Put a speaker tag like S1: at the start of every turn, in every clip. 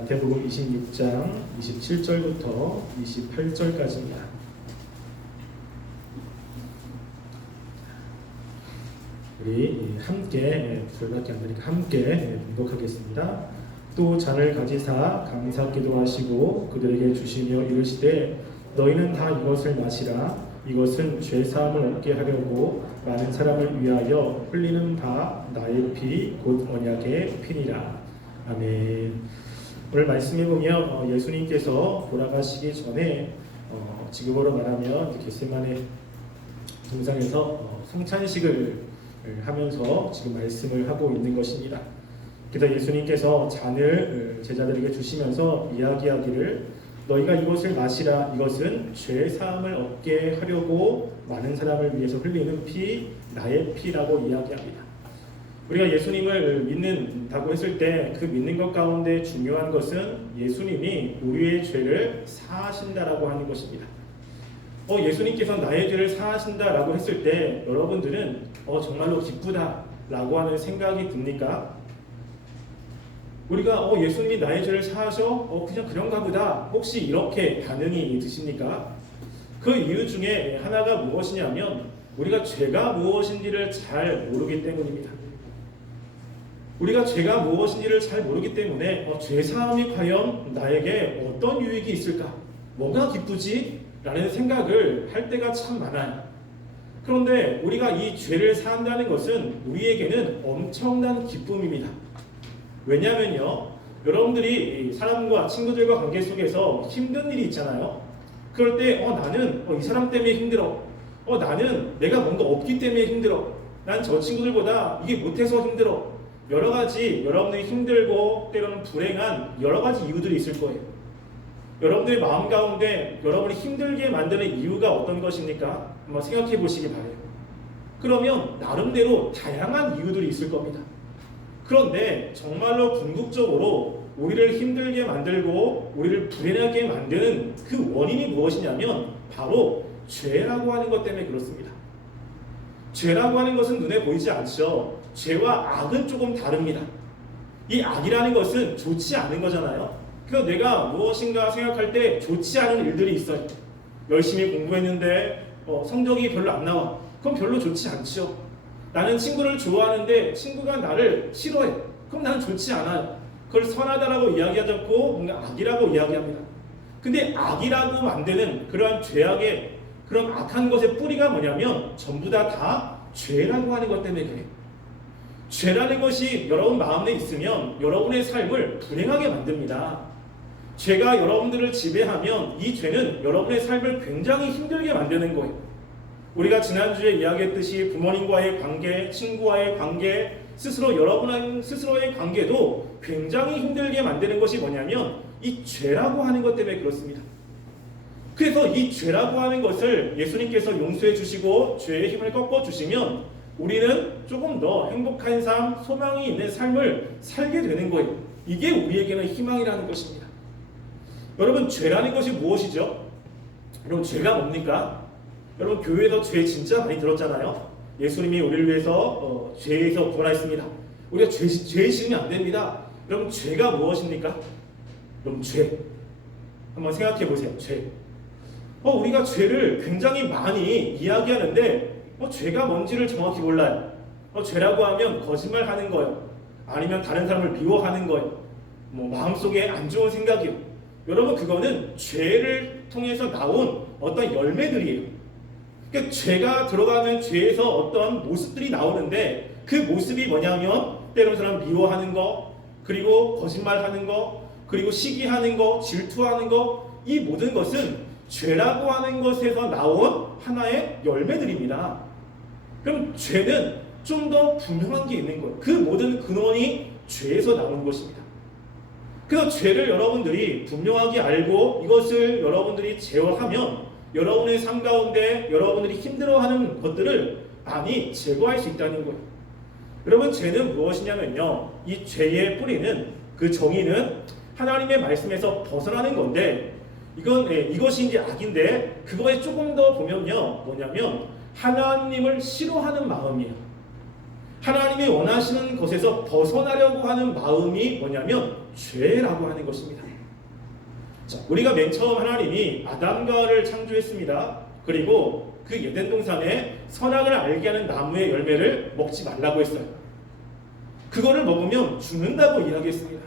S1: 마태복음 26장 27절부터 28절까지입니다. 우리 함께 불밖에 안 되니까 함께 봉독하겠습니다. 또 잔을 가지사 감사 기도하시고 그들에게 주시며 이르시되 너희는 다 이것을 마시라 이것은 죄 사함을 얻게 하려고 많은 사람을 위하여 흘리는 바 나의 피 곧 언약의 피니라 아멘. 오늘 말씀해 보면 어, 예수님께서 돌아가시기 전에 어, 지금으로 말하면 게세만의 동상에서 어, 성찬식을 하면서 지금 말씀을 하고 있는 것입니다. 그래서 예수님께서 잔을 어, 제자들에게 주시면서 이야기하기를 너희가 이것을 마시라 이것은 죄 사함을 얻게 하려고 많은 사람을 위해서 흘리는 피 나의 피라고 이야기합니다. 우리가 예수님을 믿는다고 했을 때 그 믿는 것 가운데 중요한 것은 예수님이 우리의 죄를 사하신다라고 하는 것입니다. 어, 예수님께서 나의 죄를 사하신다라고 했을 때 여러분들은 어, 정말로 기쁘다라고 하는 생각이 듭니까? 우리가 어, 예수님이 나의 죄를 사하셔? 어, 그냥 그런가 보다. 혹시 이렇게 반응이 드십니까? 그 이유 중에 하나가 무엇이냐면 우리가 죄가 무엇인지를 잘 모르기 때문입니다. 우리가 죄가 무엇인지를 잘 모르기 때문에 어, 죄 사함이 과연 나에게 어떤 유익이 있을까? 뭐가 기쁘지? 라는 생각을 할 때가 참 많아요. 그런데 우리가 이 죄를 사한다는 것은 우리에게는 엄청난 기쁨입니다. 왜냐면요, 여러분들이 사람과 친구들과 관계 속에서 힘든 일이 있잖아요. 그럴 때, 어, 나는 어, 이 사람 때문에 힘들어. 어, 나는 내가 뭔가 없기 때문에 힘들어. 난 저 친구들보다 이게 못해서 힘들어. 여러 가지 여러분들이 힘들고 때로는 불행한 여러 가지 이유들이 있을 거예요. 여러분들의 마음 가운데 여러분이 힘들게 만드는 이유가 어떤 것입니까? 한번 생각해 보시기 바래요. 그러면 나름대로 다양한 이유들이 있을 겁니다. 그런데 정말로 궁극적으로 우리를 힘들게 만들고 우리를 불행하게 만드는 그 원인이 무엇이냐면 바로 죄라고 하는 것 때문에 그렇습니다. 죄라고 하는 것은 눈에 보이지 않죠. 죄와 악은 조금 다릅니다. 이 악이라는 것은 좋지 않은 거잖아요. 그래서 내가 무엇인가 생각할 때 좋지 않은 일들이 있어요. 열심히 공부했는데 어, 성적이 별로 안 나와. 그럼 별로 좋지 않죠. 나는 친구를 좋아하는데 친구가 나를 싫어해. 그럼 나는 좋지 않아요. 그걸 선하다라고 이야기하지 않고 뭔가 악이라고 이야기합니다. 근데 악이라고 만드는 그러한 죄악의 그런 악한 것의 뿌리가 뭐냐면 전부 다 다 죄라고 하는 것 때문에 그래요. 죄라는 것이 여러분 마음에 있으면 여러분의 삶을 불행하게 만듭니다. 죄가 여러분들을 지배하면 이 죄는 여러분의 삶을 굉장히 힘들게 만드는 거예요. 우리가 지난주에 이야기했듯이 부모님과의 관계, 친구와의 관계, 스스로 여러분 스스로의 관계도 굉장히 힘들게 만드는 것이 뭐냐면 이 죄라고 하는 것 때문에 그렇습니다. 그래서 이 죄라고 하는 것을 예수님께서 용서해 주시고 죄의 힘을 꺾어 주시면 우리는 조금 더 행복한 삶, 소망이 있는 삶을 살게 되는 거예요. 이게 우리에게는 희망이라는 것입니다. 여러분, 죄라는 것이 무엇이죠? 여러분, 죄가 뭡니까? 여러분, 교회에서 죄 진짜 많이 들었잖아요. 예수님이 우리를 위해서 어, 죄에서 구원하였습니다. 우리가 죄, 죄 지으면 안 됩니다. 여러분, 죄가 무엇입니까? 여러분, 죄. 한번 생각해 보세요. 죄. 어, 우리가 죄를 굉장히 많이 이야기하는데 어, 죄가 뭔지를 정확히 몰라요. 어, 죄라고 하면 거짓말하는 거예요. 아니면 다른 사람을 미워하는 거예요. 뭐 마음속에 안 좋은 생각이요. 여러분 그거는 죄를 통해서 나온 어떤 열매들이에요. 그러니까 죄가 들어가면 죄에서 어떤 모습들이 나오는데 그 모습이 뭐냐면 때로는 사람 미워하는 거, 그리고 거짓말하는 거, 그리고 시기하는 거, 질투하는 거, 이 모든 것은 죄라고 하는 것에서 나온 하나의 열매들입니다. 그럼 죄는 좀 더 분명한 게 있는 거예요. 그 모든 근원이 죄에서 나온 것입니다. 그래서 죄를 여러분들이 분명하게 알고 이것을 여러분들이 제어하면 여러분의 삶 가운데 여러분들이 힘들어하는 것들을 많이 제거할 수 있다는 거예요. 여러분 죄는 무엇이냐면요. 이 죄의 뿌리는 그 정의는 하나님의 말씀에서 벗어나는 건데 이건 예, 이것이 이제 악인데 그거에 조금 더 보면요. 뭐냐면 하나님을 싫어하는 마음이에요. 하나님이 원하시는 것에서 벗어나려고 하는 마음이 뭐냐면 죄라고 하는 것입니다. 자, 우리가 맨 처음 하나님이 아담과 하와를 창조했습니다. 그리고 그 예덴 동산에 선악을 알게 하는 나무의 열매를 먹지 말라고 했어요. 그거를 먹으면 죽는다고 이야기했습니다.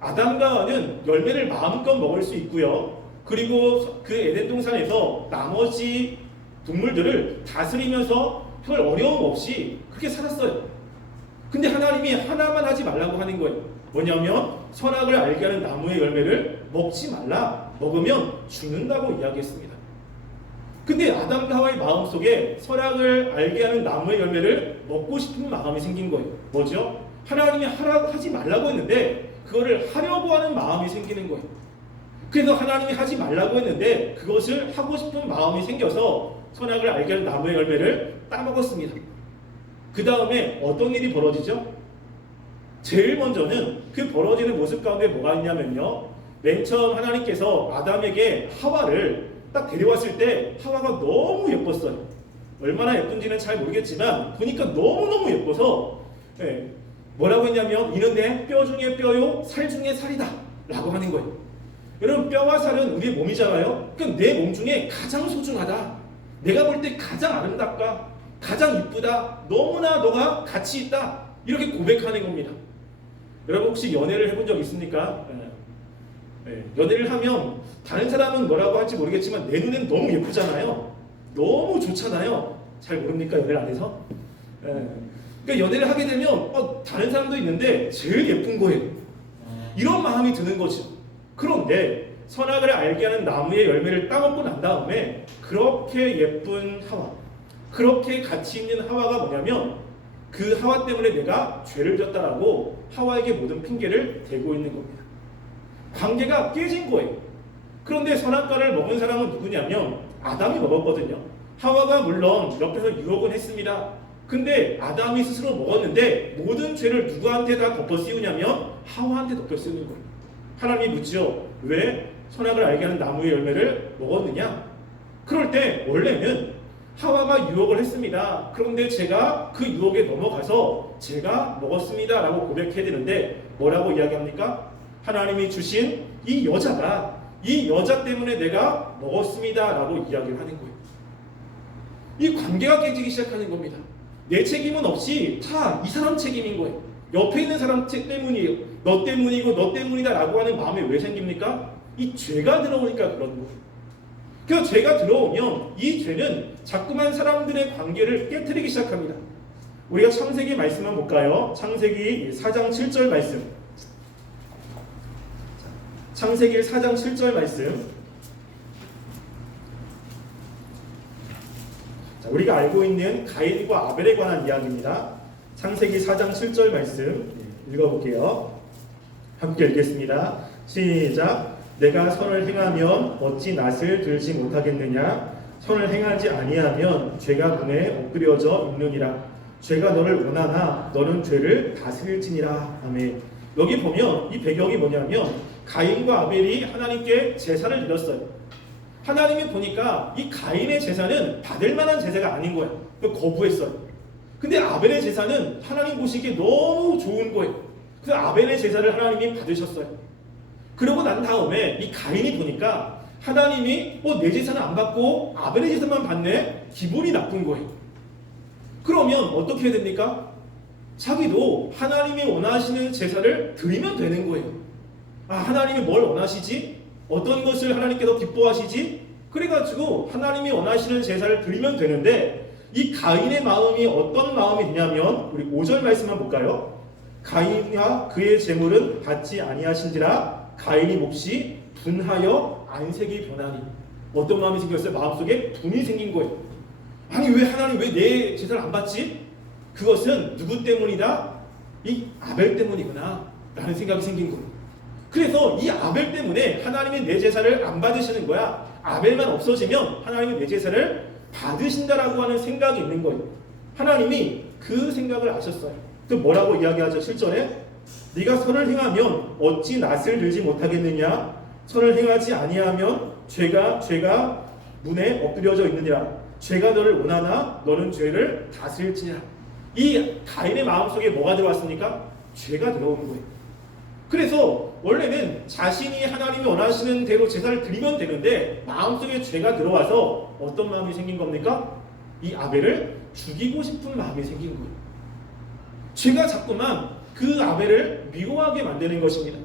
S1: 아담과 하와는 열매를 마음껏 먹을 수 있고요. 그리고 그 에덴 동산에서 나머지 동물들을 다스리면서 별 어려움 없이 그렇게 살았어요. 근데 하나님이 하나만 하지 말라고 하는 거예요. 뭐냐면 선악을 알게 하는 나무의 열매를 먹지 말라. 먹으면 죽는다고 이야기했습니다. 근데 아담과 하와의 마음속에 선악을 알게 하는 나무의 열매를 먹고 싶은 마음이 생긴 거예요. 뭐죠? 하나님이 하라 하지 말라고 했는데 그거를 하려고 하는 마음이 생기는 거예요. 그래서 하나님이 하지 말라고 했는데 그것을 하고 싶은 마음이 생겨서 선악을 알게 하는 나무의 열매를 따먹었습니다. 그 다음에 어떤 일이 벌어지죠? 제일 먼저는 그 벌어지는 모습 가운데 뭐가 있냐면요. 맨 처음 하나님께서 아담에게 하와를 딱 데려왔을 때 하와가 너무 예뻤어요. 얼마나 예쁜지는 잘 모르겠지만 보니까 너무너무 예뻐서 예, 뭐라고 했냐면 이는 내 뼈 중에 뼈요 살 중에 살이다 라고 하는 거예요. 여러분 뼈와 살은 우리 몸이잖아요. 그러니까 내몸 중에 가장 소중하다. 내가 볼 때 가장 아름답다. 가장 이쁘다. 너무나 너가 가치 있다. 이렇게 고백하는 겁니다. 여러분 혹시 연애를 해본 적 있습니까? 예. 예, 연애를 하면 다른 사람은 뭐라고 할지 모르겠지만 내 눈엔 너무 예쁘잖아요. 너무 좋잖아요. 잘 모릅니까 연애를 안 해서? 예. 그러니까 연애를 하게 되면 어, 다른 사람도 있는데 제일 예쁜 거예요. 이런 마음이 드는 거죠. 그런데 선악을 알게 하는 나무의 열매를 따먹고 난 다음에 그렇게 예쁜 하와, 그렇게 가치 있는 하와가 뭐냐면 그 하와 때문에 내가 죄를 졌다라고 하와에게 모든 핑계를 대고 있는 겁니다. 관계가 깨진 거예요. 그런데 선악과를 먹은 사람은 누구냐면 아담이 먹었거든요. 하와가 물론 옆에서 유혹은 했습니다. 근데 아담이 스스로 먹었는데 모든 죄를 누구한테 다 덮어 씌우냐면 하와한테 덮어 씌우는 거예요. 하나님이 묻죠. 왜 선악을 알게 하는 나무의 열매를 먹었느냐? 그럴 때 원래는 하와가 유혹을 했습니다. 그런데 제가 그 유혹에 넘어가서 제가 먹었습니다. 라고 고백해야 되는데 뭐라고 이야기합니까? 하나님이 주신 이 여자가 이 여자 때문에 내가 먹었습니다. 라고 이야기를 하는 거예요. 이 관계가 깨지기 시작하는 겁니다. 내 책임은 없이 다 이 사람 책임인 거예요. 옆에 있는 사람 책 때문이에요. 너 때문이고 너 때문이다 라고 하는 마음이 왜 생깁니까? 이 죄가 들어오니까 그런 거예요. 그래서 죄가 들어오면 이 죄는 자꾸만 사람들의 관계를 깨뜨리기 시작합니다. 우리가 창세기 말씀 한번 볼까요? 창세기 4장 7절 말씀. 창세기 4장 7절 말씀. 자, 우리가 알고 있는 가인과 아벨에 관한 이야기입니다. 창세기 4장 7절 말씀 읽어볼게요. 함께 읽겠습니다. 시작. 내가 선을 행하면 어찌 낯을 들지 못하겠느냐? 선을 행하지 아니하면 죄가 눈에 엎드려져 있느니라. 죄가 너를 원하나 너는 죄를 다스릴지니라. 아멘. 여기 보면 이 배경이 뭐냐면 가인과 아벨이 하나님께 제사를 드렸어요. 하나님이 보니까 이 가인의 제사는 받을 만한 제사가 아닌 거예요. 그 거부했어요. 근데 아벨의 제사는 하나님 보시기에 너무 좋은 거예요. 그래서 아벨의 제사를 하나님이 받으셨어요. 그러고 난 다음에 이 가인이 보니까 하나님이 어, 내 제사는 안 받고 아벨의 제사만 받네? 기분이 나쁜 거예요. 그러면 어떻게 해야 됩니까? 자기도 하나님이 원하시는 제사를 드리면 되는 거예요. 아, 하나님이 뭘 원하시지? 어떤 것을 하나님께서 기뻐하시지? 그래가지고 하나님이 원하시는 제사를 드리면 되는데 이 가인의 마음이 어떤 마음이 되냐면 우리 5절 말씀만 볼까요? 가인과 그의 재물은 받지 아니하신지라 가인이 몫이 분하여 안색이 변하니 어떤 마음이 생겼어요? 마음속에 분이 생긴 거예요. 아니 왜 하나님 왜 내 제사를 안 받지? 그것은 누구 때문이다? 이 아벨 때문이구나 라는 생각이 생긴 거예요. 그래서 이 아벨 때문에 하나님이 내 제사를 안 받으시는 거야. 아벨만 없어지면 하나님이 내 제사를 받으신다라고 하는 생각이 있는 거예요. 하나님이 그 생각을 아셨어요. 또 뭐라고 이야기하죠? 7절에 네가 선을 행하면 어찌 낯을 들지 못하겠느냐? 선을 행하지 아니하면 죄가 죄가 문에 엎드려져 있느니라. 죄가 너를 원하나 너는 죄를 다스릴지니라. 이 가인의 마음속에 뭐가 들어왔습니까? 죄가 들어오는 거예요. 그래서 원래는 자신이 하나님이 원하시는 대로 제사를 드리면 되는데 마음속에 죄가 들어와서 어떤 마음이 생긴 겁니까? 이 아벨을 죽이고 싶은 마음이 생긴 거예요. 죄가 자꾸만 그 아벨을 미워하게 만드는 것입니다.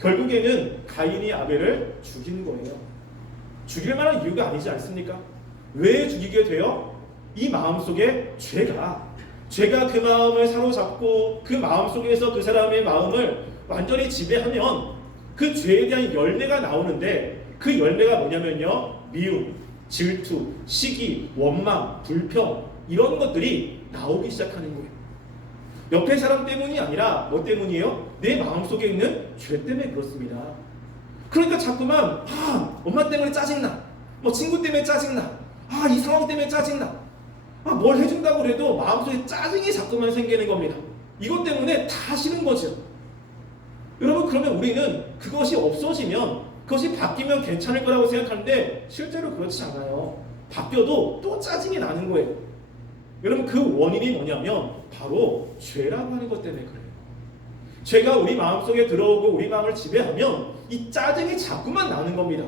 S1: 결국에는 가인이 아벨을 죽인 거예요. 죽일 만한 이유가 아니지 않습니까? 왜 죽이게 돼요? 이 마음 속에 죄가 죄가 그 마음을 사로잡고 그 마음 속에서 그 사람의 마음을 완전히 지배하면 그 죄에 대한 열매가 나오는데 그 열매가 뭐냐면요 미움, 질투, 시기, 원망, 불평 이런 것들이 나오기 시작하는 거예요. 옆에 사람 때문이 아니라 뭐 때문이에요? 내 마음 속에 있는 죄 때문에 그렇습니다. 그러니까 자꾸만 아 엄마 때문에 짜증나, 뭐 친구 때문에 짜증나, 아 이 상황 때문에 짜증나. 아, 뭘 해준다고 그래도 마음속에 짜증이 자꾸만 생기는 겁니다. 이것 때문에 다 싫은 거죠. 여러분, 그러면 우리는 그것이 없어지면, 그것이 바뀌면 괜찮을 거라고 생각하는데, 실제로 그렇지 않아요. 바뀌어도 또 짜증이 나는 거예요. 여러분, 그 원인이 뭐냐면, 바로 죄라고 하는 것 때문에 그래요. 죄가 우리 마음속에 들어오고 우리 마음을 지배하면, 이 짜증이 자꾸만 나는 겁니다.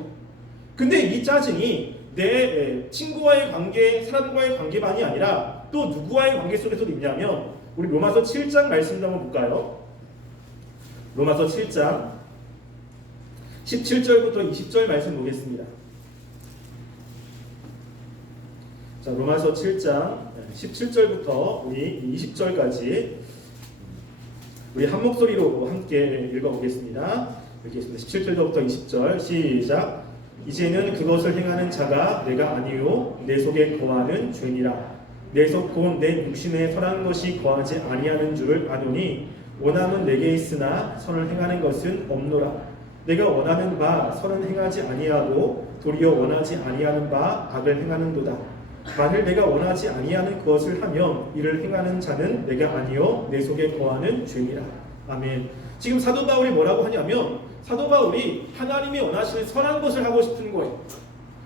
S1: 근데 이 짜증이 내 친구와의 관계, 사람과의 관계만이 아니라 또 누구와의 관계 속에서도 있냐면 우리 로마서 7장 말씀 한번 볼까요? 로마서 7장 17절부터 20절 말씀 보겠습니다. 자, 로마서 7장 17절부터 우리 20절까지 우리 한 목소리로 함께 읽어보겠습니다. 읽겠습니다. 17절부터 20절 시작. 이제는 그것을 행하는 자가 내가 아니요 내 속에 거하는 죄니라. 내속곧내 육신에 선한 것이 거하지 아니하는 줄을 아노니 원함은 내게 있으나 선을 행하는 것은 없노라. 내가 원하는 바 선은 행하지 아니하고 도리어 원하지 아니하는 바 악을 행하는도다. 만일 내가 원하지 아니하는 그것을 하면 이를 행하는 자는 내가 아니요 내 속에 거하는 죄니라. 아멘. 지금 사도 바울이 뭐라고 하냐면 사도 바울이 하나님이 원하시는 선한 것을 하고 싶은 거예요.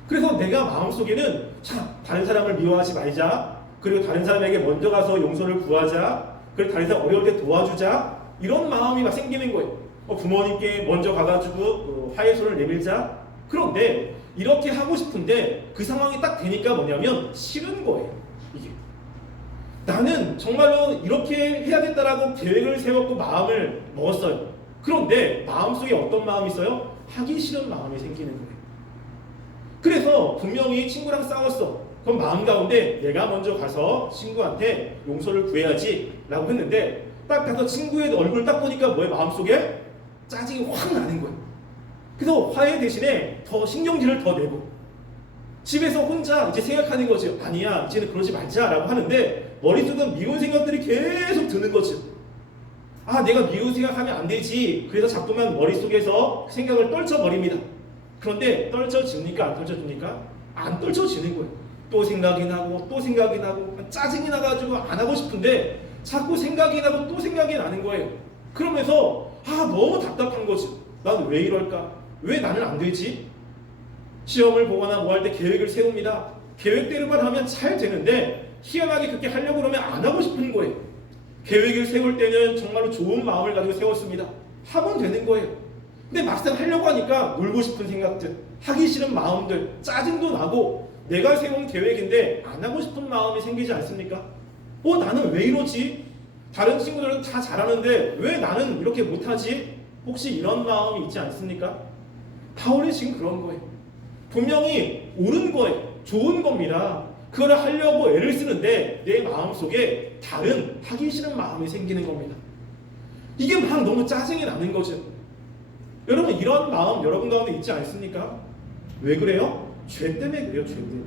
S1: 그래서 내가 마음속에는 참 다른 사람을 미워하지 말자. 그리고 다른 사람에게 먼저 가서 용서를 구하자. 그리고 다른 사람 어려울 때 도와주자. 이런 마음이 막 생기는 거예요. 어, 부모님께 먼저 가가지고 어, 화해소를 내밀자. 그런데 이렇게 하고 싶은데 그 상황이 딱 되니까 뭐냐면 싫은 거예요. 이게. 나는 정말로 이렇게 해야겠다라고 계획을 세웠고 마음을 먹었어요. 그런데 마음속에 어떤 마음이 있어요? 하기 싫은 마음이 생기는 거예요. 그래서 분명히 친구랑 싸웠어. 그럼 마음 가운데 내가 먼저 가서 친구한테 용서를 구해야지 라고 했는데 딱 가서 친구의 얼굴을 딱 보니까 뭐의 마음속에 짜증이 확 나는 거예요. 그래서 화해 대신에 더 신경질을 더 내고 집에서 혼자 이제 생각하는 거죠. 아니야, 이제는 그러지 말자라고 하는데 머릿속은 미운 생각들이 계속 드는 거죠. 아, 내가 미운 생각하면 안 되지. 그래서 자꾸만 머릿속에서 생각을 떨쳐버립니다. 그런데 떨쳐집니까? 안 떨쳐집니까? 안 떨쳐지는 거예요. 또 생각이 나고 또 생각이 나고 짜증이 나가지고 안 하고 싶은데 자꾸 생각이 나고 또 생각이 나는 거예요. 그러면서 아 너무 답답한 거지. 난 왜 이럴까? 왜 나는 안 되지? 시험을 보거나 뭐 할 때 계획을 세웁니다. 계획대로만 하면 잘 되는데 희한하게 그렇게 하려고 그러면 안 하고 싶은 거예요. 계획을 세울 때는 정말로 좋은 마음을 가지고 세웠습니다. 하면 되는 거예요. 근데 막상 하려고 하니까 놀고 싶은 생각들, 하기 싫은 마음들, 짜증도 나고 내가 세운 계획인데 안 하고 싶은 마음이 생기지 않습니까? 어, 나는 왜 이러지? 다른 친구들은 다 잘하는데 왜 나는 이렇게 못하지? 혹시 이런 마음이 있지 않습니까? 바울이 지금 그런 거예요. 분명히 옳은 거예요. 좋은 겁니다. 그거를 하려고 애를 쓰는데 내 마음속에 다른 하기 싫은 마음이 생기는 겁니다. 이게 막 너무 짜증이 나는 거죠. 여러분 이런 마음 여러분 가운데 있지 않습니까? 왜 그래요? 죄 때문에 그래요. 죄 때문에.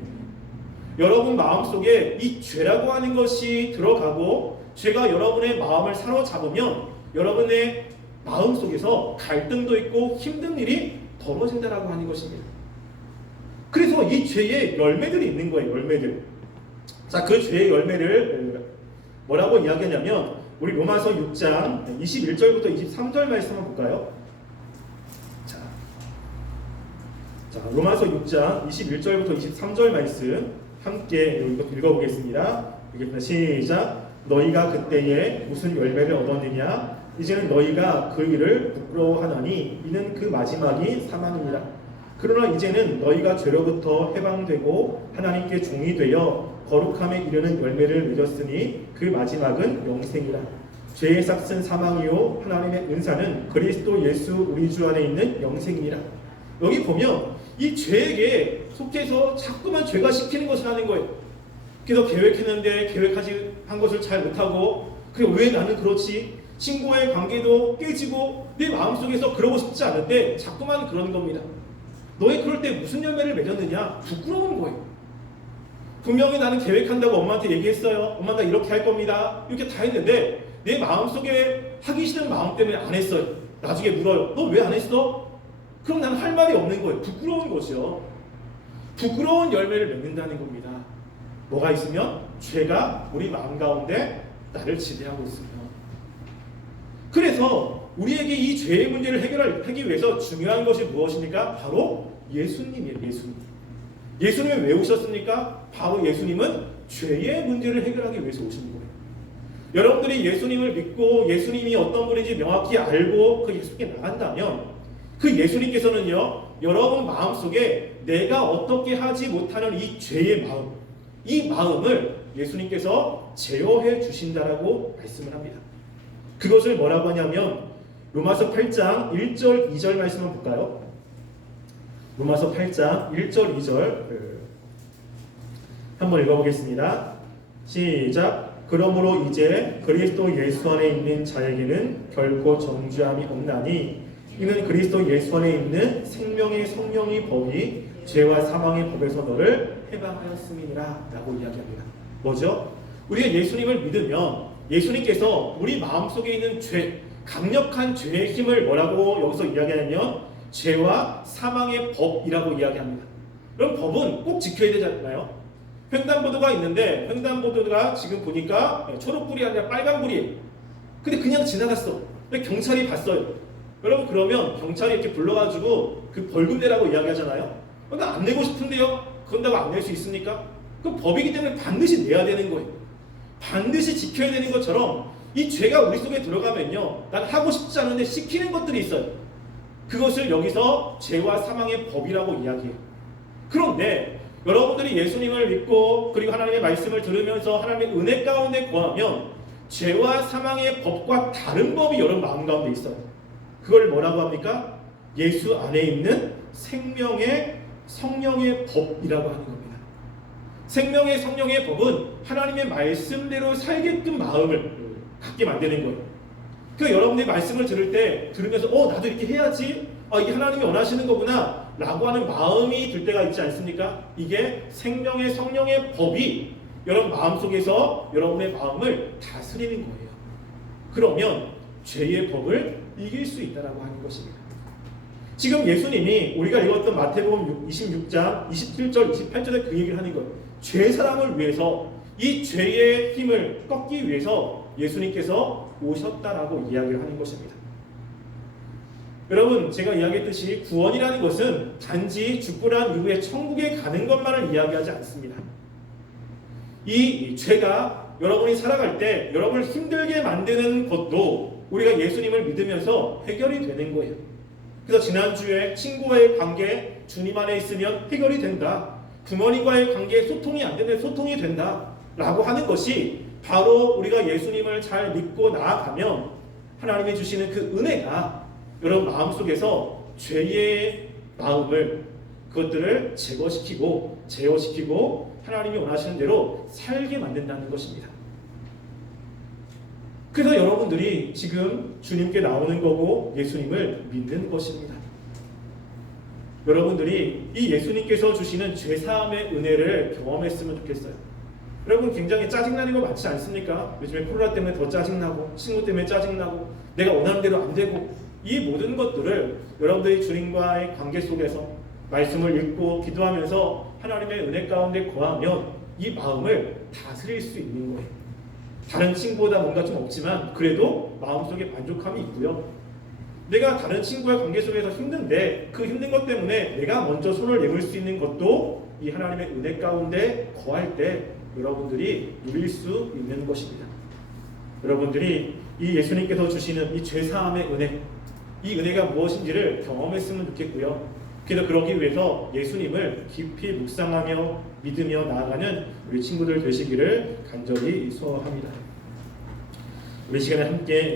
S1: 여러분 마음속에 이 죄라고 하는 것이 들어가고 죄가 여러분의 마음을 사로잡으면 여러분의 마음속에서 갈등도 있고 힘든 일이 벌어진다라고 하는 것입니다. 그래서 이 죄의 열매들이 있는 거예요. 열매들. 자, 그 죄의 열매를 뭐라고 이야기하냐면 우리 로마서 6장 21절부터 23절 말씀 한번 볼까요? 자, 자 로마서 6장 21절부터 23절 말씀 함께 읽어보겠습니다. 이게 시작. 너희가 그때에 무슨 열매를 얻었느냐? 이제는 너희가 그 일을 죄 로 하나니 이는 그 마지막이 사망이니라. 그러나 이제는 너희가 죄로부터 해방되고 하나님께 종이 되어 거룩함에 이르는 열매를 맺었으니 그 마지막은 영생이라. 죄의 삭은 사망이요 하나님의 은사는 그리스도 예수 우리 주 안에 있는 영생이라. 여기 보면 이 죄에게 속해서 자꾸만 죄가 시키는 것을 하는 거예요. 그래서 계획했는데 계획하지 한 것을 잘 못하고 그래 왜 나는 그렇지? 친구와의 관계도 깨지고 내 마음속에서 그러고 싶지 않은데 자꾸만 그런 겁니다. 너희 그럴 때 무슨 열매를 맺었느냐? 부끄러운 거예요. 분명히 나는 계획한다고 엄마한테 얘기했어요. 엄마 나 이렇게 할 겁니다. 이렇게 다 했는데 내 마음속에 하기 싫은 마음 때문에 안 했어요. 나중에 물어요. 너 왜 안 했어? 그럼 나는 할 말이 없는 거예요. 부끄러운 거죠. 부끄러운 열매를 맺는다는 겁니다. 뭐가 있으면 죄가 우리 마음 가운데 나를 지배하고 있으면. 그래서 우리에게 이 죄의 문제를 해결하기 위해서 중요한 것이 무엇입니까? 바로 예수님이에요. 예수님. 예수님이 왜 오셨습니까? 바로 예수님은 죄의 문제를 해결하기 위해서 오신 거예요. 여러분들이 예수님을 믿고 예수님이 어떤 분인지 명확히 알고 그 예수님께 나간다면 그 예수님께서는요 여러분 마음속에 내가 어떻게 하지 못하는 이 죄의 마음 이 마음을 예수님께서 제어해 주신다라고 말씀을 합니다. 그것을 뭐라고 하냐면 로마서 8장 1절 2절 말씀 한번 볼까요? 로마서 8장 1절 2절 한번 읽어보겠습니다. 시작. 그러므로 이제 그리스도 예수 안에 있는 자에게는 결코 정죄함이 없나니 이는 그리스도 예수 안에 있는 생명의 성령의 법이 죄와 사망의 법에서 너를 해방하였음이니라라고 이야기합니다. 뭐죠? 우리가 예수님을 믿으면 예수님께서 우리 마음속에 있는 죄, 강력한 죄의 힘을 뭐라고 여기서 이야기하냐면 죄와 사망의 법이라고 이야기합니다. 그럼 법은 꼭 지켜야 되잖아요. 횡단보도가 있는데 횡단보도가 지금 보니까 초록불이 아니라 빨간불이에요. 근데 그냥 지나갔어. 근데 경찰이 봤어요. 여러분 그러면 경찰이 이렇게 불러가지고 그 벌금 내라고 이야기하잖아요. 근데 안 내고 싶은데요. 그런다고 안 낼 수 있습니까? 그 법이기 때문에 반드시 내야 되는 거예요. 반드시 지켜야 되는 것처럼 이 죄가 우리 속에 들어가면요. 난 하고 싶지 않은데 시키는 것들이 있어요. 그것을 여기서 죄와 사망의 법이라고 이야기해요. 그런데 여러분들이 예수님을 믿고 그리고 하나님의 말씀을 들으면서 하나님의 은혜 가운데 거하면 죄와 사망의 법과 다른 법이 여러분 마음 가운데 있어요. 그걸 뭐라고 합니까? 예수 안에 있는 생명의 성령의 법이라고 하는 겁니다. 생명의 성령의 법은 하나님의 말씀대로 살게끔 마음을 갖게 만드는 거예요. 그러니까 여러분들이 말씀을 들을 때 들으면서 어 나도 이렇게 해야지. 아 이게 하나님이 원하시는 거구나. 라고 하는 마음이 들 때가 있지 않습니까? 이게 생명의 성령의 법이 여러분 마음속에서 여러분의 마음을 다스리는 거예요. 그러면 죄의 법을 이길 수 있다라고 하는 것입니다. 지금 예수님이 우리가 읽었던 마태복음 26장 27절 28절에 그 얘기를 하는 거예요. 죄 사랑을 위해서 이 죄의 힘을 꺾기 위해서 예수님께서 오셨다라고 이야기를 하는 것입니다. 여러분 제가 이야기했듯이 구원이라는 것은 단지 죽고 난 이후에 천국에 가는 것만을 이야기하지 않습니다. 이 죄가 여러분이 살아갈 때 여러분을 힘들게 만드는 것도 우리가 예수님을 믿으면서 해결이 되는 거예요. 그래서 지난주에 친구와의 관계 주님 안에 있으면 해결이 된다. 부모님과의 관계 소통이 안 되는데 소통이 된다. 라고 하는 것이 바로 우리가 예수님을 잘 믿고 나아가면 하나님이 주시는 그 은혜가 여러분 마음속에서 죄의 마음을 그것들을 제거시키고 제어시키고 하나님이 원하시는 대로 살게 만든다는 것입니다. 그래서 여러분들이 지금 주님께 나오는 거고 예수님을 믿는 것입니다. 여러분들이 이 예수님께서 주시는 죄사함의 은혜를 경험했으면 좋겠어요. 여러분 굉장히 짜증나는 거 많지 않습니까? 요즘에 코로나 때문에 더 짜증나고 친구 때문에 짜증나고 내가 원하는 대로 안 되고 이 모든 것들을 여러분들이 주님과의 관계 속에서 말씀을 읽고 기도하면서 하나님의 은혜 가운데 거하면 이 마음을 다스릴 수 있는 거예요. 다른 친구보다 뭔가 좀 없지만 그래도 마음속에 만족함이 있고요. 내가 다른 친구의 관계 속에서 힘든데 그 힘든 것 때문에 내가 먼저 손을 내밀 수 있는 것도 이 하나님의 은혜 가운데 거할 때 여러분들이 누릴 수 있는 것입니다. 여러분들이 이 예수님께서 주시는 이 죄사함의 은혜, 이 은혜가 무엇인지를 경험했으면 좋겠고요. 그래서 그러기 위해서 예수님을 깊이 묵상하며 믿으며 나아가는 우리 친구들 되시기를 간절히 소원합니다. 우리 시간에 함께